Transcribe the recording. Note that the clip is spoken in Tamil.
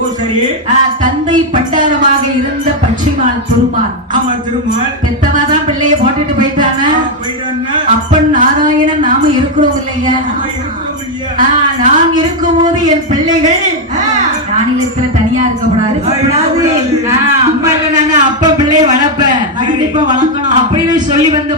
ஓ சரி. தந்தை பண்டாரமாக இருந்த பட்சிமால் திருமால். ஆமா திருமால். பெத்தமாதான் பிள்ளைய போட்டுட்டு போயிட்டாங்க. அப்பன் நாராயணன் நாம இருக்கிறோம் இல்லைங்க. நான் இருக்கும்போது என் பிள்ளைகள் நானிலத்துல தனியா இருக்கக்கூடாது. அம்மா இல்ல நாங்க அப்ப பிள்ளைய வளர்ப்பேன், கண்டிப்பா வளர்க்கணும் அப்படின்னு சொல்லி வந்து